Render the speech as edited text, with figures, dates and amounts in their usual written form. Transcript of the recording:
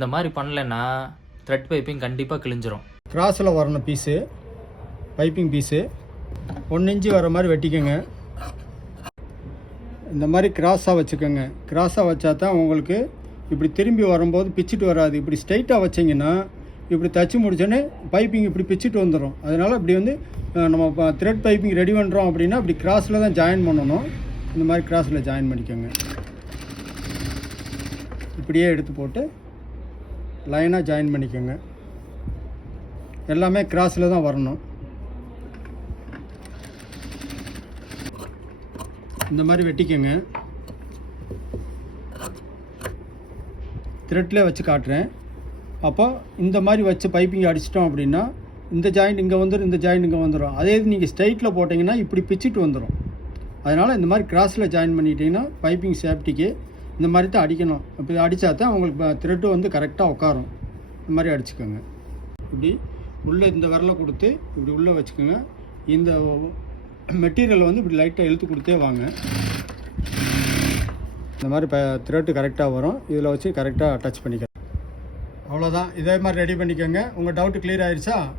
இந்த மாதிரி பண்ணலைன்னா த்ரெட் பைப்பிங் கண்டிப்பாக கிழிஞ்சிரும். கிராஸில் வரணும் பீஸு, பைப்பிங் பீஸு 1 இன்ச்சு வர மாதிரி வெட்டிக்கோங்க. இந்த மாதிரி கிராஸாக வச்சுக்கோங்க. கிராஸாக வச்சா தான் உங்களுக்கு இப்படி திரும்பி வரும்போது பிச்சுட்டு வராது. இப்படி ஸ்ட்ரைட்டாக வச்சிங்கன்னா இப்படி தச்சு முடிச்சோன்னே பைப்பிங் இப்படி பிச்சுட்டு வந்துடும். அதனால் இப்படி வந்து நம்ம த்ரெட் பைப்பிங் ரெடி பண்ணுறோம் அப்படின்னா இப்படி கிராஸில் தான் ஜாயின் பண்ணணும். இந்த மாதிரி கிராஸில் ஜாயின் பண்ணிக்கோங்க. இப்படியே எடுத்து போட்டு லைனாக ஜாயின் பண்ணிக்கோங்க. எல்லாமே கிராஸில் தான் வரணும். இந்த மாதிரி வெட்டிக்கோங்க. த்ரெட்லேயே வச்சு காட்டுறேன். அப்போ இந்த மாதிரி வச்சு பைப்பிங் அடிச்சிட்டோம் அப்படின்னா இந்த ஜாயிண்ட் இங்கே வந்துடும், இந்த ஜாயிண்ட் இங்கே வந்துடும். அதே இது நீங்கள் ஸ்ட்ரைட்டில் போட்டிங்கன்னா இப்படி பிச்சுட்டு வந்துடும். அதனால் இந்த மாதிரி கிராஸில் ஜாயின் பண்ணிட்டீங்கன்னா பைப்பிங் சேஃப்டிக்கு இந்த மாதிரி தான் அடிக்கணும். இப்படி அடித்தா தான் உங்களுக்கு த்ரெட்டு வந்து கரெக்டாக உட்காரும். இந்த மாதிரி அடிச்சுக்கோங்க. இப்படி உள்ளே இந்த விரலை கொடுத்து இப்படி உள்ளே வச்சுக்கோங்க. இந்த மெட்டீரியல் வந்து இப்படி லைட்டாக இழுத்து கொடுத்தே வாங்க. இந்த மாதிரி த்ரெட்டு கரெக்டாக வரும். இதில் வச்சு கரெக்டாக டச் பண்ணிக்க. அவ்வளோதான். இதே மாதிரி ரெடி பண்ணிக்கோங்க. உங்கள் டவுட்டு கிளியர் ஆயிடுச்சா?